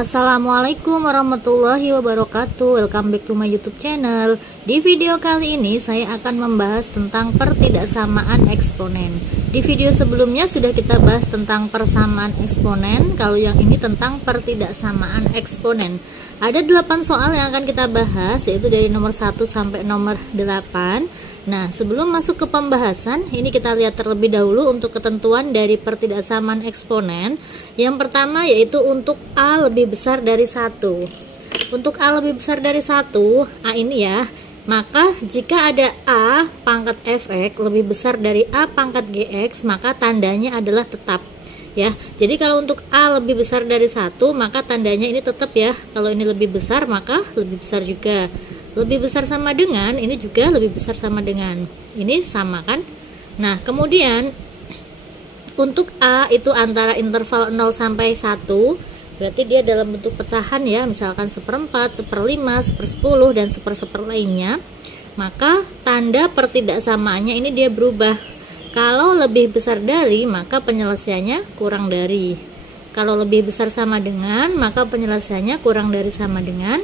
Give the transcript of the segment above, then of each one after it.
Assalamualaikum warahmatullahi wabarakatuh. Welcome back to my YouTube channel. Di video kali ini saya akan membahas tentang pertidaksamaan eksponen. Di video sebelumnya sudah kita bahas tentang persamaan eksponen. Kalau yang ini tentang pertidaksamaan eksponen. Ada 8 soal yang akan kita bahas, yaitu dari nomor 1 sampai nomor 8. Nah, sebelum masuk ke pembahasan, ini kita lihat terlebih dahulu untuk ketentuan dari pertidaksamaan eksponen. Yang pertama yaitu untuk A lebih besar dari 1. Untuk A lebih besar dari 1, A ini ya, maka jika ada A pangkat fx lebih besar dari A pangkat gx, maka tandanya adalah tetap ya. Jadi kalau untuk A lebih besar dari 1, maka tandanya ini tetap ya. Kalau ini lebih besar, maka lebih besar juga. Lebih besar sama dengan, ini juga lebih besar sama dengan. Ini sama kan? Nah, kemudian untuk A itu antara interval 0 sampai 1, berarti dia dalam bentuk pecahan ya, misalkan 1/4, 1/5, 1/10 dan 1/10 lainnya. Maka tanda pertidaksamaannya ini dia berubah. Kalau lebih besar dari, maka penyelesaiannya kurang dari. Kalau lebih besar sama dengan, maka penyelesaiannya kurang dari sama dengan.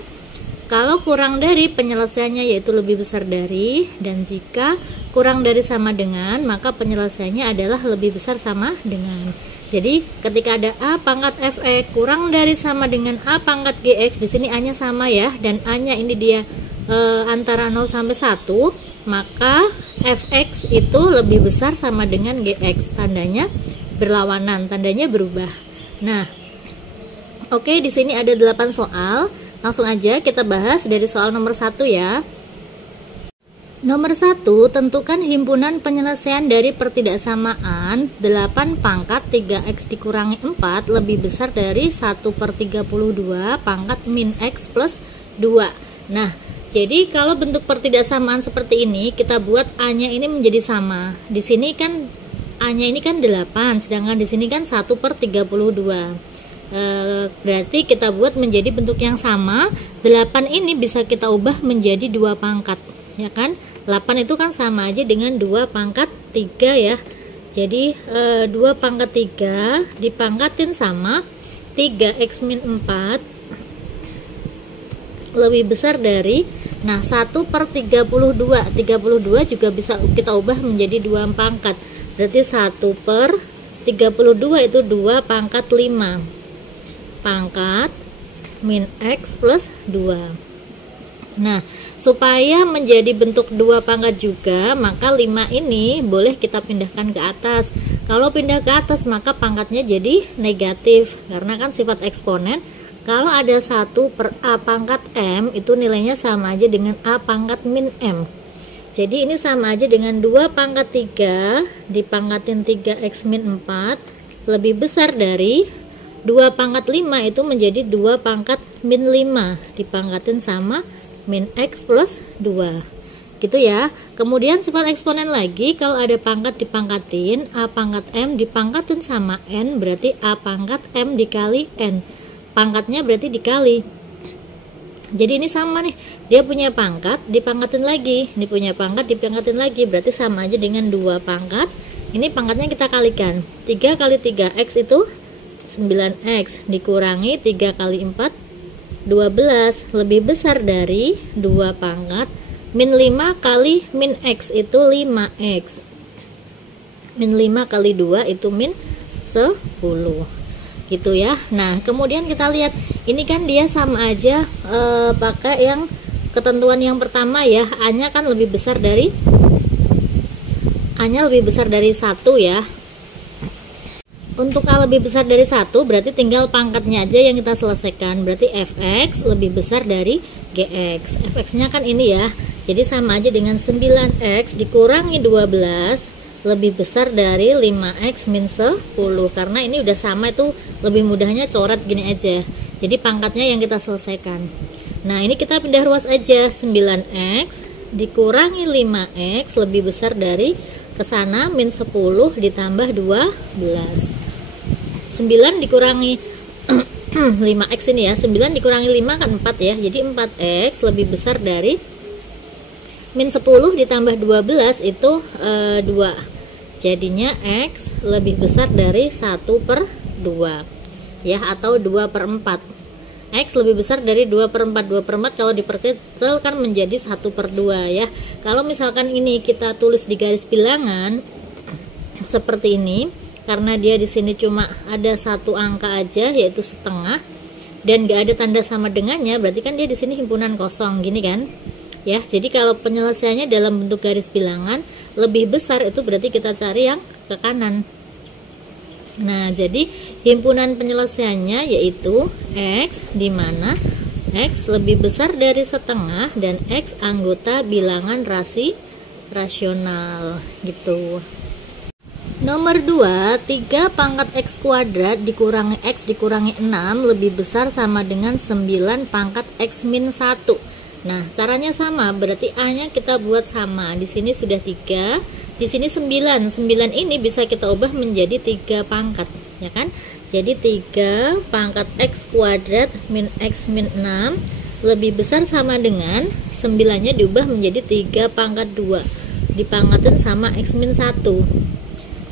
Kalau kurang dari, penyelesaiannya yaitu lebih besar dari. Dan jika kurang dari sama dengan, maka penyelesaiannya adalah lebih besar sama dengan. Jadi ketika ada A pangkat fx kurang dari sama dengan A pangkat gx, di sini A-nya sama ya, dan A-nya ini dia antara 0 sampai 1, maka fx itu lebih besar sama dengan gx. Tandanya berlawanan, tandanya berubah. Nah, oke, di sini ada 8 soal. Langsung aja kita bahas dari soal nomor 1 ya. Nomor 1, tentukan himpunan penyelesaian dari pertidaksamaan 8 pangkat 3x dikurangi 4 lebih besar dari 1/32 pangkat min x plus 2. Nah, jadi kalau bentuk pertidaksamaan seperti ini, kita buat A-nya ini menjadi sama. Di sini kan A-nya ini kan 8, sedangkan di sini kan 1/32. Berarti kita buat menjadi bentuk yang sama. 8 ini bisa kita ubah menjadi 2 pangkat ya kan. 8 itu kan sama aja dengan 2 pangkat 3 ya. Jadi 2 pangkat 3 dipangkatin sama 3x min 4 lebih besar dari, nah 1/32. 32 juga bisa kita ubah menjadi 2 pangkat. Berarti 1/32 itu 2 pangkat 5 pangkat min x plus 2. Nah, supaya menjadi bentuk 2 pangkat juga, maka 5 ini boleh kita pindahkan ke atas. Kalau pindah ke atas, maka pangkatnya jadi negatif, karena kan sifat eksponen kalau ada 1/a pangkat m itu nilainya sama aja dengan a pangkat min m. Jadi ini sama aja dengan 2 pangkat 3 dipangkatin 3x min 4 lebih besar dari 2 pangkat 5 itu menjadi 2 pangkat min 5 dipangkatin sama min x plus 2 gitu ya. Kemudian sifat eksponen lagi, kalau ada pangkat dipangkatin, a pangkat m dipangkatin sama n, berarti a pangkat m dikali n, pangkatnya berarti dikali. Jadi ini sama nih, dia punya pangkat dipangkatin lagi, ini punya pangkat dipangkatin lagi, berarti sama aja dengan 2 pangkat. Ini pangkatnya kita kalikan, 3 kali 3x itu 9x dikurangi 3 kali 4 12 lebih besar dari 2 pangkat min 5 kali min x itu 5x. Min 5 kali 2 itu min 10 gitu ya. Nah, kemudian kita lihat ini kan dia sama aja pakai yang ketentuan yang pertama ya. A-nya kan lebih besar dari A-nya lebih besar dari 1 ya. Untuk A lebih besar dari 1, berarti tinggal pangkatnya aja yang kita selesaikan. Berarti fx lebih besar dari gx. Fx-nya kan ini ya. Jadi sama aja dengan 9x dikurangi 12 lebih besar dari 5x min 10. Karena ini udah sama, itu lebih mudahnya coret gini aja. Jadi pangkatnya yang kita selesaikan. Nah, ini kita pindah ruas aja. 9x dikurangi 5x lebih besar dari, ke sana min 10 ditambah 12. 9 dikurangi 5x ini ya, 9 dikurangi 5 kan 4 ya, jadi 4x lebih besar dari min 10 ditambah 12 itu 2. Jadinya x lebih besar dari 1/2 ya, atau 2/4. X lebih besar dari 2/4. 2/4 kalau diperkecil kan menjadi 1/2 ya. Kalau misalkan ini kita tulis di garis bilangan seperti ini, karena dia di sini cuma ada satu angka aja yaitu setengah dan gak ada tanda sama dengannya, berarti kan dia di sini himpunan kosong gini kan ya. Jadi kalau penyelesaiannya dalam bentuk garis bilangan lebih besar, itu berarti kita cari yang ke kanan. Nah, jadi himpunan penyelesaiannya yaitu X, di mana X lebih besar dari setengah dan X anggota bilangan rasional gitu. Nomor 2, 3 pangkat X kuadrat dikurangi X dikurangi 6 lebih besar sama dengan 9 pangkat X min 1. Nah, caranya sama, berarti A-nya kita buat sama. Di sini sudah 3, di sini 9. 9 ini bisa kita ubah menjadi 3 pangkat, ya kan? Jadi 3 pangkat X kuadrat min X min 6 lebih besar sama dengan 9-nya diubah menjadi 3 pangkat 2 dipangkatin sama X min 1.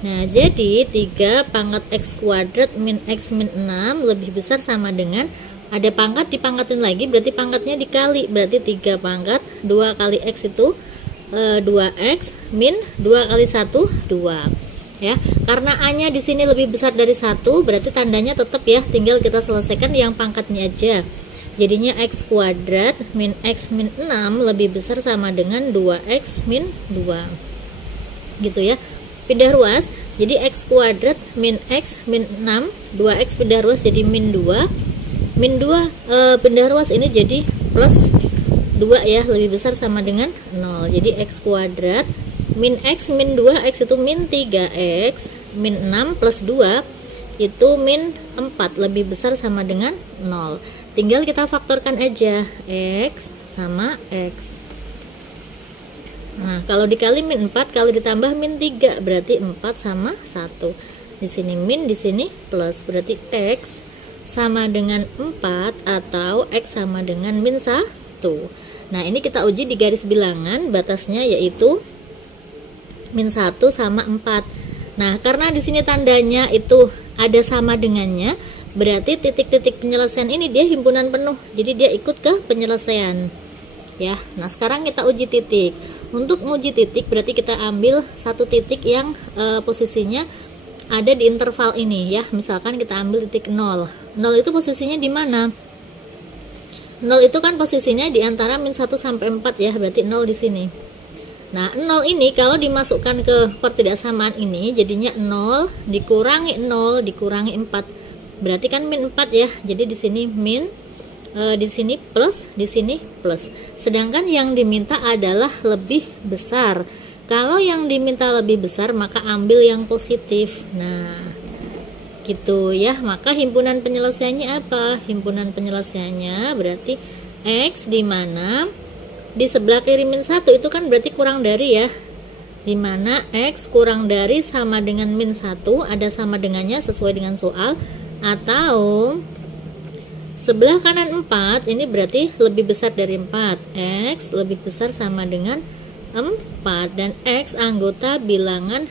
Nah, jadi 3 pangkat X kuadrat min X min 6 lebih besar sama dengan, ada pangkat dipangkatin lagi, berarti pangkatnya dikali, berarti 3 pangkat 2 kali X itu 2X min 2 kali 1 2 ya. Karena A-nya di sini lebih besar dari 1, berarti tandanya tetap ya, tinggal kita selesaikan yang pangkatnya aja. Jadinya X kuadrat min X min 6 lebih besar sama dengan 2X min 2 gitu ya. Pindah ruas, jadi X kuadrat min X min 6, 2X pindah ruas jadi min 2, min 2 pindah ruas ini jadi plus 2 ya, lebih besar sama dengan 0. Jadi X kuadrat min X min 2, X itu min 3X min 6 plus 2 itu min 4, lebih besar sama dengan 0. Tinggal kita faktorkan aja, X sama X. Nah, kalau dikali min 4, kalau ditambah min 3 berarti 4 sama 1. Di sini min, di sini plus, berarti X sama dengan 4 atau X sama dengan min 1. Nah, ini kita uji di garis bilangan, batasnya yaitu min 1 sama 4. Nah, karena di sini tandanya itu ada sama dengannya, berarti titik-titik penyelesaian ini dia himpunan penuh. Jadi dia ikut ke penyelesaian. Ya. Nah, sekarang kita uji titik. Untuk menguji titik berarti kita ambil satu titik yang posisinya ada di interval ini ya. Misalkan kita ambil titik 0. 0 itu posisinya di mana? 0 itu kan posisinya di antara min 1 sampai 4 ya, berarti 0 di sini. Nah, 0 ini kalau dimasukkan ke pertidaksamaan ini jadinya 0 dikurangi 0 dikurangi 4. Berarti kan min 4 ya. Jadi di sini min, di sini plus, di sini plus. Sedangkan yang diminta adalah lebih besar. Kalau yang diminta lebih besar maka ambil yang positif. Nah, gitu ya. Maka himpunan penyelesaiannya apa? Himpunan penyelesaiannya berarti X di mana di sebelah kiri min 1 itu kan berarti kurang dari ya. Di mana X kurang dari sama dengan min 1, ada sama dengannya sesuai dengan soal, atau sebelah kanan 4 ini berarti lebih besar dari 4. X lebih besar sama dengan 4 dan X anggota bilangan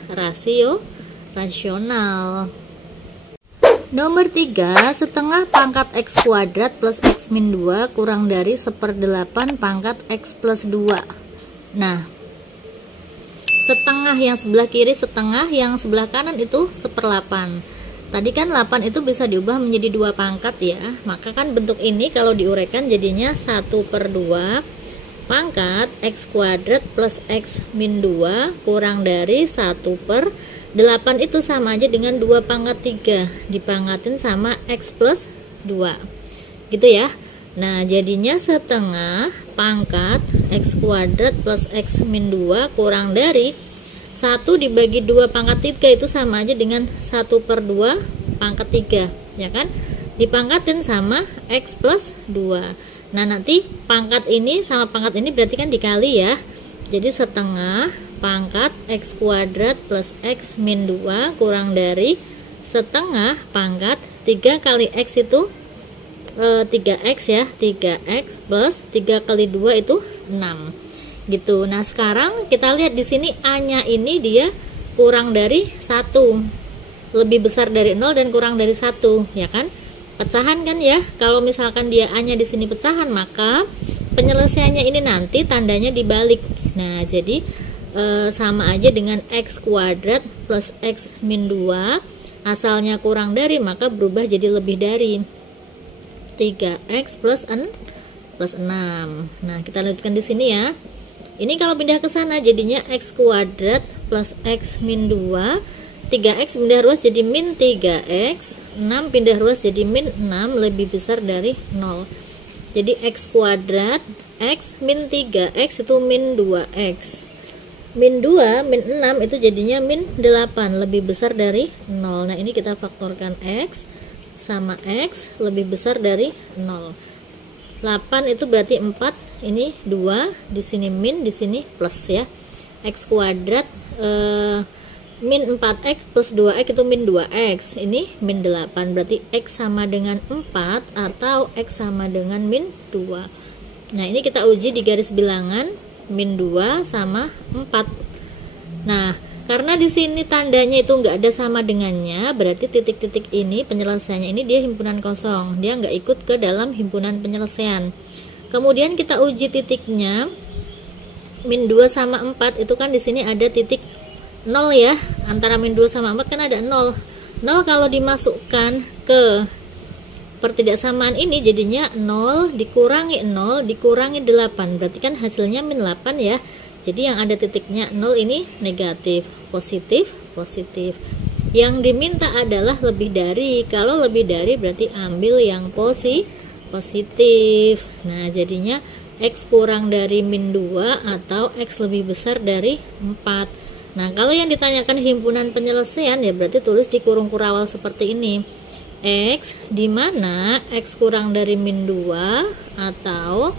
rasional. Nomor 3, setengah pangkat X kuadrat plus X min 2 kurang dari 1/8 pangkat X plus 2. Nah, setengah yang sebelah kiri, setengah yang sebelah kanan itu 1/8. Tadi kan 8 itu bisa diubah menjadi 2 pangkat ya. Maka kan bentuk ini kalau diuraikan jadinya 1/2 pangkat X kuadrat plus X min 2 kurang dari 1/8 itu sama aja dengan 2 pangkat 3 dipangkatin sama X plus 2 gitu ya. Nah, jadinya setengah pangkat X kuadrat plus X min 2 kurang dari 1 dibagi 2 pangkat 3 itu sama aja dengan 1/2 pangkat 3 ya kan, dipangkatin sama X plus 2. Nah, nanti pangkat ini sama pangkat ini berarti kan dikali ya. Jadi setengah pangkat X kuadrat plus X min 2 kurang dari setengah pangkat 3 kali X itu 3X ya, 3X plus 3 kali 2 itu 6 gitu. Nah, sekarang kita lihat di sini A-nya ini dia kurang dari 1, lebih besar dari 0 dan kurang dari 1 ya kan. pecahan kan ya. Kalau misalkan dia A-nya di sini pecahan, maka penyelesaiannya ini nanti tandanya dibalik. Nah, jadi sama aja dengan x kuadrat plus x min 2, asalnya kurang dari maka berubah jadi lebih dari 3x plus 6. Nah, kita lanjutkan di sini ya. Ini kalau pindah ke sana jadinya x kuadrat plus x min 2, 3x pindah ruas jadi min 3x, 6 pindah ruas jadi min 6 lebih besar dari 0. Jadi x kuadrat x min 3x itu min 2x. Min 2, min 6 itu jadinya min 8 lebih besar dari 0. Nah, ini kita faktorkan x sama x lebih besar dari 0. 8 itu berarti 4, ini 2, di sini min, di sini plus ya. X kuadrat min 4x plus 2x itu min 2x. Ini min 8, berarti x sama dengan 4 atau x sama dengan min 2. Nah, ini kita uji di garis bilangan min 2 sama 4. Nah, karena di sini tandanya itu nggak ada sama dengannya, berarti titik-titik ini penyelesaiannya ini dia himpunan kosong, dia nggak ikut ke dalam himpunan penyelesaian. Kemudian kita uji titiknya min 2 sama 4 itu kan di sini ada titik 0 ya, antara min 2 sama 4 kan ada 0. 0 kalau dimasukkan ke pertidaksamaan ini jadinya 0 dikurangi 0 dikurangi 8, berarti kan hasilnya min 8 ya. Jadi yang ada titiknya 0 ini negatif, positif, positif. Yang diminta adalah lebih dari. Kalau lebih dari berarti ambil yang positif. Nah, jadinya x kurang dari min 2 atau x lebih besar dari 4. Nah, kalau yang ditanyakan himpunan penyelesaian ya berarti tulis di kurung kurawal seperti ini. X di mana x kurang dari min 2 atau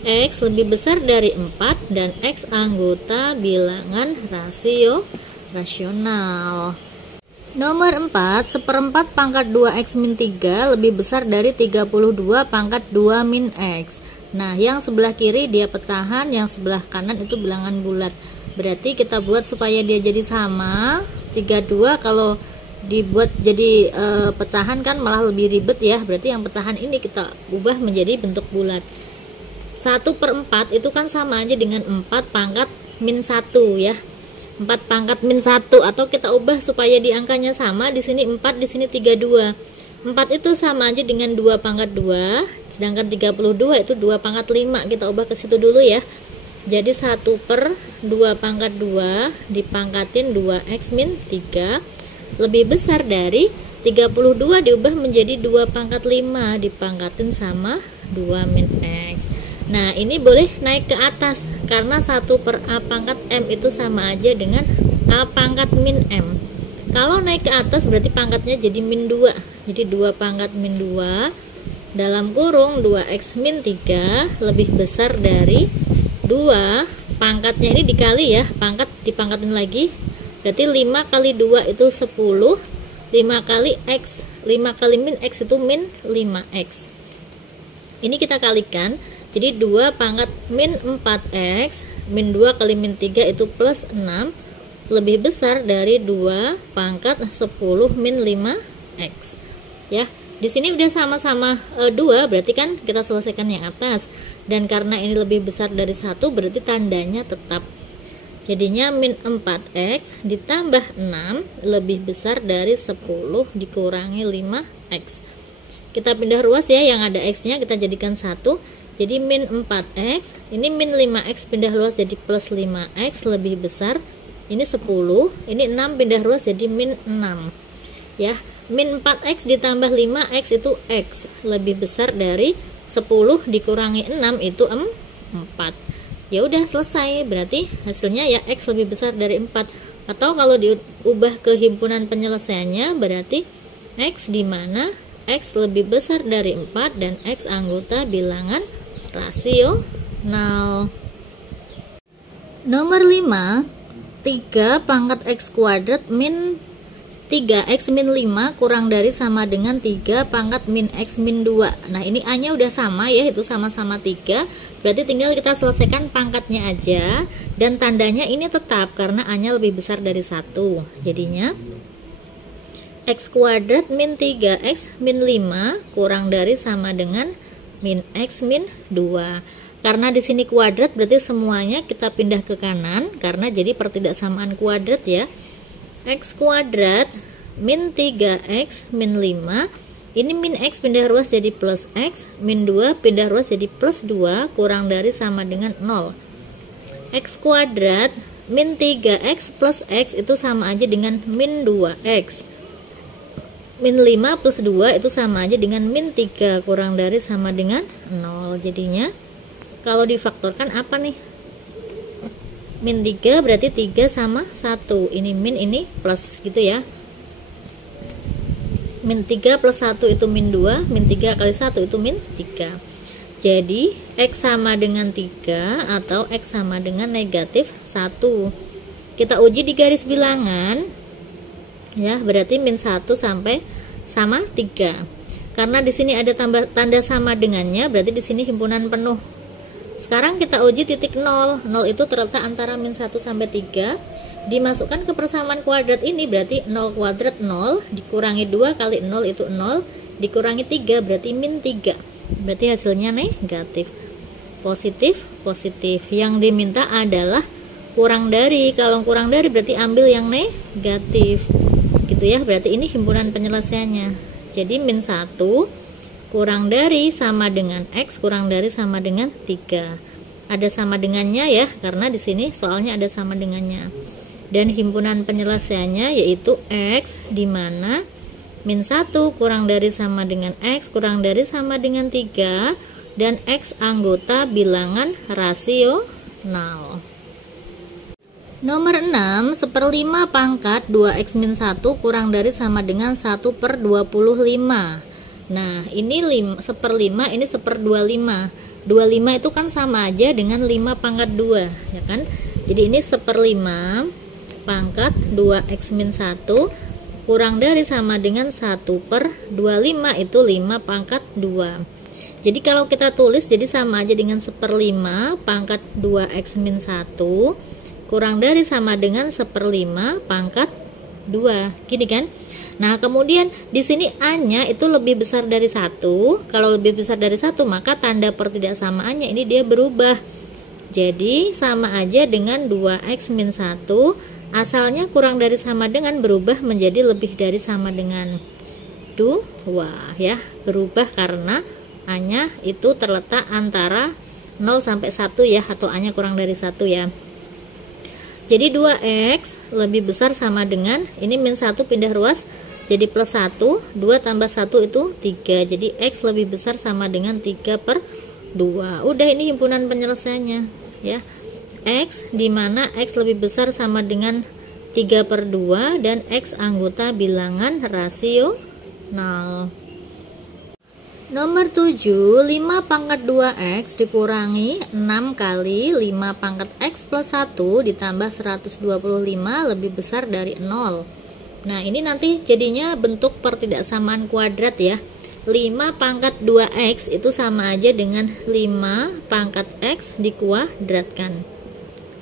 x lebih besar dari 4 dan x anggota bilangan rasional. Nomor 4, seperempat pangkat 2x min 3 lebih besar dari 32 pangkat 2 min x. Nah, yang sebelah kiri dia pecahan, yang sebelah kanan itu bilangan bulat. Berarti kita buat supaya dia jadi sama. 32 kalau dibuat jadi pecahan kan malah lebih ribet ya. Berarti yang pecahan ini kita ubah menjadi bentuk bulat. 1/4 itu kan sama aja dengan 4 pangkat min 1 ya. 4 pangkat min 1, atau kita ubah supaya di angkanya sama, di sini 4, di sini 32. 4 itu sama aja dengan 2 pangkat 2, sedangkan 32 itu 2 pangkat 5. Kita ubah ke situ dulu ya. Jadi 1/2 pangkat 2 dipangkatin 2x min 3 lebih besar dari 32 diubah menjadi 2 pangkat 5 dipangkatin sama 2 min x. Nah, ini boleh naik ke atas karena 1/a pangkat m itu sama aja dengan a pangkat min m. Kalau naik ke atas berarti pangkatnya jadi min 2. Jadi 2 pangkat min 2 dalam kurung 2x min 3 lebih besar dari 2 pangkatnya ini dikali ya, pangkat dipangkatin lagi. Berarti 5 kali 2 itu 10. 5 kali x, 5 kali min x itu min 5x. Ini kita kalikan. Jadi 2 pangkat min 4x min 2 kali min 3 itu plus 6 lebih besar dari 2 pangkat 10 min 5x ya. Di sini udah sama-sama 2, berarti kan kita selesaikan yang atas, dan karena ini lebih besar dari 1 berarti tandanya tetap. Jadinya min 4x ditambah 6 lebih besar dari 10 dikurangi 5x. Kita pindah ruas ya, yang ada x nya kita jadikan 1. Jadi min 4x, ini min 5x pindah ruas jadi plus 5x lebih besar. Ini 10, ini 6 pindah ruas jadi min 6. Ya, min 4x ditambah 5x itu x lebih besar dari 10 dikurangi 6 itu 4. Ya udah selesai, berarti hasilnya ya x lebih besar dari 4. Atau kalau diubah ke himpunan penyelesaiannya berarti x di mana x lebih besar dari 4 dan x anggota bilangan rasional. Nomor 5, 3 pangkat x kuadrat min 3x min 5 kurang dari sama dengan 3 pangkat min x min 2. Nah, ini a nya udah sama ya, itu sama-sama 3. Berarti tinggal kita selesaikan pangkatnya aja, dan tandanya ini tetap karena a nya lebih besar dari 1. Jadinya X kuadrat min 3X min 5 kurang dari sama dengan min X min 2. Karena di sini kuadrat berarti semuanya kita pindah ke kanan karena jadi pertidaksamaan kuadrat ya. X kuadrat min 3X min 5, ini min X pindah ruas jadi plus X, min 2 pindah ruas jadi plus 2 kurang dari sama dengan 0. X kuadrat min 3X plus X itu sama aja dengan min 2X. Min 5 plus 2 itu sama aja dengan min 3 kurang dari sama dengan 0. Jadinya kalau difaktorkan apa nih? Min 3 berarti 3 sama 1. Ini min, ini plus gitu ya. Min 3 plus 1 itu min 2, min 3 kali 1 itu min 3. Jadi X sama dengan 3 atau X sama dengan negatif 1. Kita uji di garis bilangan ya, berarti min 1 sampai sama 3. Karena di sini ada tanda sama dengannya, berarti di sini himpunan penuh. Sekarang kita uji titik 0. 0 itu terletak antara min 1 sampai 3. Dimasukkan ke persamaan kuadrat ini berarti 0 kuadrat 0 dikurangi 2 kali 0 itu 0 dikurangi 3 berarti min 3. Berarti hasilnya negatif. Positif, positif. Yang diminta adalah kurang dari. Kalau kurang dari berarti ambil yang negatif. Gitu ya. Berarti ini himpunan penyelesaiannya. Jadi min 1 kurang dari sama dengan X kurang dari sama dengan 3. Ada sama dengannya ya, karena di sini soalnya ada sama dengannya. Dan himpunan penyelesaiannya yaitu X, di mana min 1 kurang dari sama dengan X kurang dari sama dengan 3 dan X anggota bilangan rasional. Nomor 6, 1/5 pangkat 2X min 1 kurang dari sama dengan 1/25. Nah, ini 1/5, ini 1/25. 25 itu kan sama aja dengan 5 pangkat 2, ya kan? Jadi ini 1/5 pangkat 2X min 1 kurang dari sama dengan 1/25 itu 5 pangkat 2. Jadi kalau kita tulis jadi sama aja dengan 1/5 pangkat 2X min 1 kurang dari sama dengan 1/5 pangkat 2. Gini kan? Nah, kemudian di sini A-nya itu lebih besar dari 1. Kalau lebih besar dari 1, maka tanda pertidaksamaannya ini dia berubah. Jadi, sama aja dengan 2X min 1. Asalnya kurang dari sama dengan berubah menjadi lebih dari sama dengan 2 ya. Berubah karena A-nya itu terletak antara 0 sampai 1 ya, atau A-nya kurang dari 1 ya. Jadi 2X lebih besar sama dengan, ini min 1 pindah ruas jadi plus 1, 2 tambah 1 itu 3. Jadi X lebih besar sama dengan 3/2. Udah, ini himpunan penyelesaiannya ya. X di mana X lebih besar sama dengan 3/2 dan X anggota bilangan rasional. Nomor 7, 5 pangkat 2X dikurangi 6 kali 5 pangkat X plus 1 ditambah 125 lebih besar dari 0. Nah, ini nanti jadinya bentuk pertidaksamaan kuadrat ya. 5 pangkat 2X itu sama aja dengan 5 pangkat X dikuadratkan.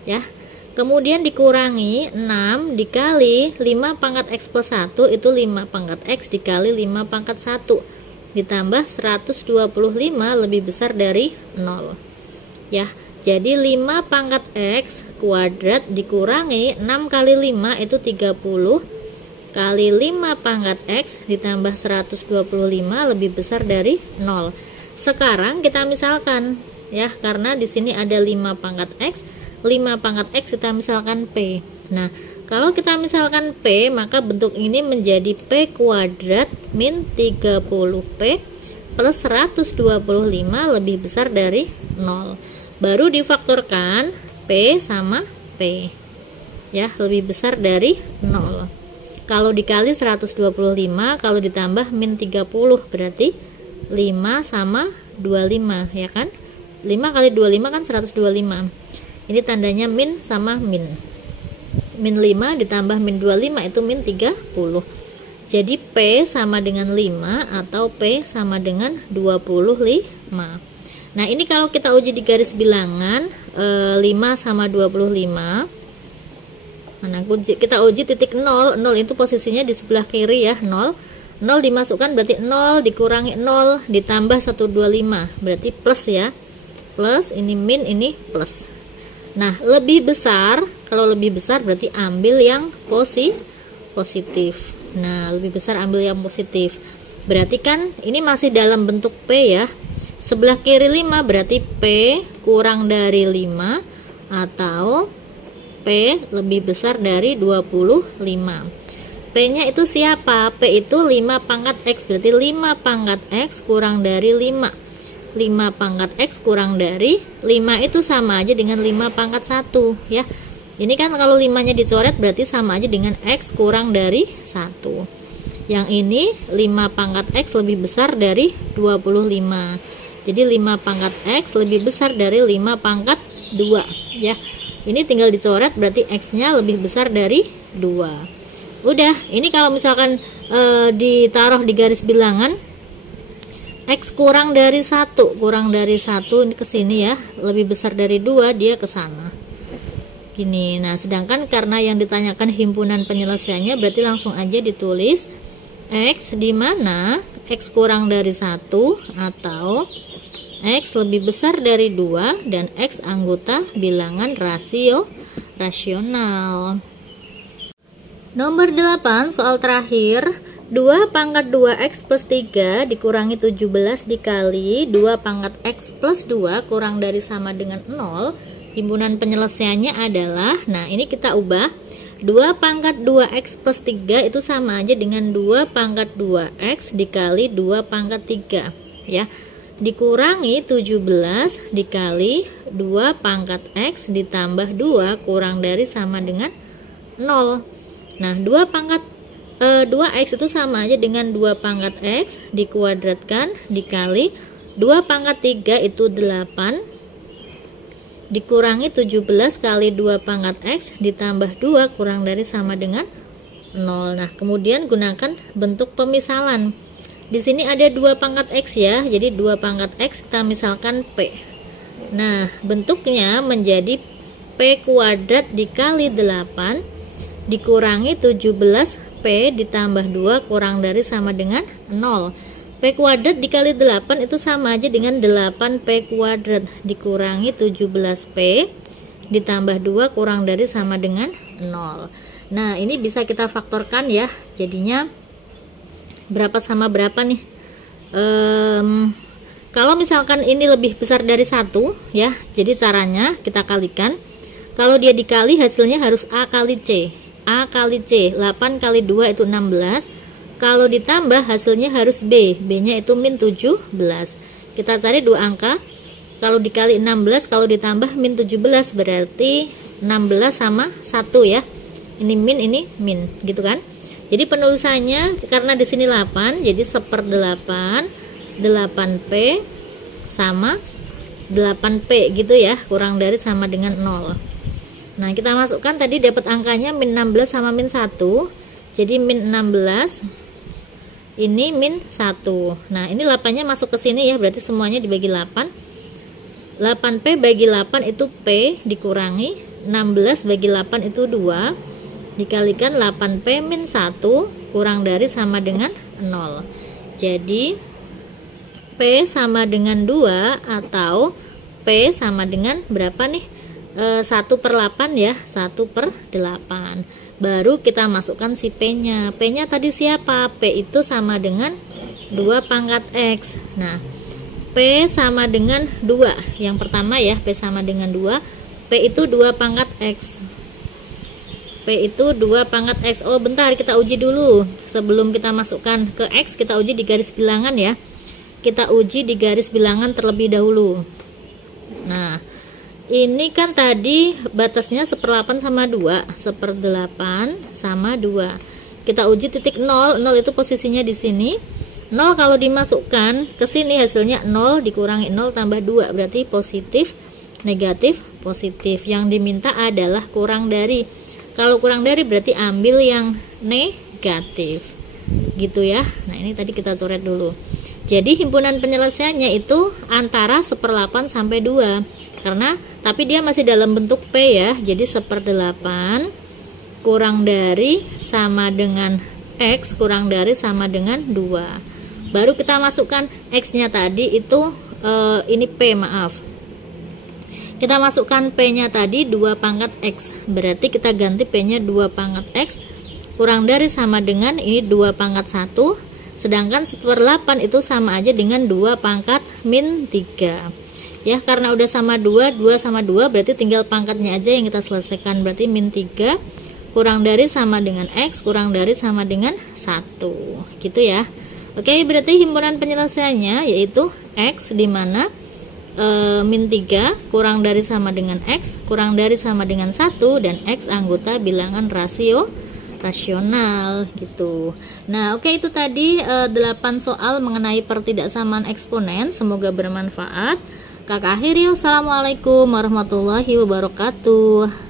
Ya. Kemudian dikurangi 6 dikali 5 pangkat X plus 1 itu 5 pangkat X dikali 5 pangkat 1 ditambah 125 lebih besar dari 0. Ya. Jadi 5 pangkat X kuadrat dikurangi 6 kali 5 itu 30 kali 5 pangkat X ditambah 125 lebih besar dari 0. Sekarang kita misalkan ya, karena di sini ada 5 pangkat X, 5 pangkat X kita misalkan P. Nah, kalau kita misalkan P, maka bentuk ini menjadi P kuadrat min 30P plus 125 lebih besar dari 0. Baru difaktorkan P sama P. Ya, lebih besar dari 0. Kalau dikali 125, kalau ditambah min 30 berarti 5 sama 25 ya kan? 5 kali 25 kan 125. Ini tandanya min sama min. Min 5 ditambah min 25 itu min 30. Jadi P sama dengan 5 atau P sama dengan 25. Nah, ini kalau kita uji di garis bilangan 5 sama 25. Nah, kita uji titik 0. 0 itu posisinya di sebelah kiri ya, 0. 0 dimasukkan berarti 0 dikurangi 0 ditambah 125, berarti plus ya. Plus, ini min, ini plus. Nah, lebih besar, kalau lebih besar berarti ambil yang positif. Nah, lebih besar ambil yang positif. Berarti kan ini masih dalam bentuk P ya. Sebelah kiri 5 berarti P kurang dari 5 atau P lebih besar dari 25. P-nya itu siapa? P itu 5 pangkat X, berarti 5 pangkat X kurang dari 5. 5 pangkat X kurang dari 5 itu sama aja dengan 5 pangkat 1 ya. Ini kan kalau 5-nya dicoret berarti sama aja dengan X kurang dari 1. Yang ini 5 pangkat X lebih besar dari 25. Jadi 5 pangkat X lebih besar dari 5 pangkat 2 ya. Ini tinggal dicoret berarti X-nya lebih besar dari 2. Udah, ini kalau misalkan ditaruh di garis bilangan, X kurang dari 1 ini ke sini ya, lebih besar dari 2, dia ke sana. Gini. Nah, sedangkan karena yang ditanyakan himpunan penyelesaiannya berarti langsung aja ditulis X di mana X kurang dari 1 atau X lebih besar dari 2 dan X anggota bilangan rasional. Nomor 8, soal terakhir. 2 pangkat 2X plus 3 dikurangi 17 dikali 2 pangkat X plus 2 kurang dari sama dengan 0. Himpunan penyelesaiannya adalah, nah ini kita ubah, 2 pangkat 2X plus 3 itu sama aja dengan 2 pangkat 2X dikali 2 pangkat 3 ya. Dikurangi 17 dikali 2 pangkat X ditambah 2 kurang dari sama dengan 0. Nah, 2X itu sama aja dengan 2 pangkat X dikuadratkan dikali 2 pangkat 3 itu 8 dikurangi 17 kali 2 pangkat X ditambah 2 kurang dari sama dengan 0. Nah, kemudian gunakan bentuk pemisalan. Di sini ada 2 pangkat X ya, jadi 2 pangkat X kita misalkan P. Nah, bentuknya menjadi P kuadrat dikali 8 dikurangi 17 P ditambah 2 kurang dari sama dengan 0. P kuadrat dikali 8 itu sama aja dengan 8P kuadrat dikurangi 17P ditambah 2 kurang dari sama dengan 0. Nah, ini bisa kita faktorkan ya. Jadinya berapa sama berapa nih? Kalau misalkan ini lebih besar dari 1 ya, jadi caranya kita kalikan. Kalau dia dikali hasilnya harus A kali C. A kali C, 8 kali 2 itu 16. Kalau ditambah hasilnya harus B. B-nya itu min 17. Kita cari dua angka. Kalau dikali 16, kalau ditambah min 17 berarti 16 sama 1 ya. Ini min, ini min, gitu kan? Jadi penulisannya karena di sini 8, jadi 1/8 8P sama 8P gitu ya, kurang dari sama dengan 0. Nah, kita masukkan tadi dapat angkanya min 16 sama min 1. Jadi min 16 ini min 1. Nah, ini 8-nya masuk ke sini ya, berarti semuanya dibagi 8. 8P bagi 8 itu P dikurangi 16 bagi 8 itu 2 dikalikan 8P min 1 kurang dari sama dengan 0. Jadi P sama dengan 2 atau P sama dengan berapa nih? 1/8 ya, 1/8. Baru kita masukkan si P-nya. P-nya tadi siapa? P itu sama dengan 2 pangkat X. Nah, P sama dengan 2. Yang pertama ya, P sama dengan 2. P itu 2 pangkat X. P itu 2 pangkat X. Oh, bentar, kita uji dulu. Sebelum kita masukkan ke X, kita uji di garis bilangan ya. Kita uji di garis bilangan terlebih dahulu. Nah, ini kan tadi batasnya 1/8 sama 2, 1/8 sama 2. Kita uji titik 0, 0 itu posisinya di sini. 0 kalau dimasukkan ke sini hasilnya 0 dikurangi 0 tambah 2, berarti positif, negatif, positif. Yang diminta adalah kurang dari. Kalau kurang dari berarti ambil yang negatif. Gitu ya. Nah, ini tadi kita coret dulu. Jadi himpunan penyelesaiannya itu antara 1/8 sampai 2. Karena tapi dia masih dalam bentuk P ya. Jadi 1/8 kurang dari sama dengan X kurang dari sama dengan 2. Baru kita masukkan X nya tadi itu ini P, maaf. Kita masukkan P nya tadi 2 pangkat X. Berarti kita ganti P nya 2 pangkat X kurang dari sama dengan ini 2 pangkat 1. Sedangkan 1/8 itu sama aja dengan 2 pangkat min 3. Ya, karena udah sama 2 sama 2 berarti tinggal pangkatnya aja yang kita selesaikan. Berarti min 3 kurang dari sama dengan X kurang dari sama dengan 1, gitu ya. Oke, berarti himpunan penyelesaiannya yaitu X, dimana min 3 kurang dari sama dengan X kurang dari sama dengan 1, dan X anggota bilangan rasional, gitu. Nah, oke, itu tadi 8 soal mengenai pertidaksamaan eksponen. Semoga bermanfaat. Kakak akhiri, wassalamualaikum warahmatullahi wabarakatuh.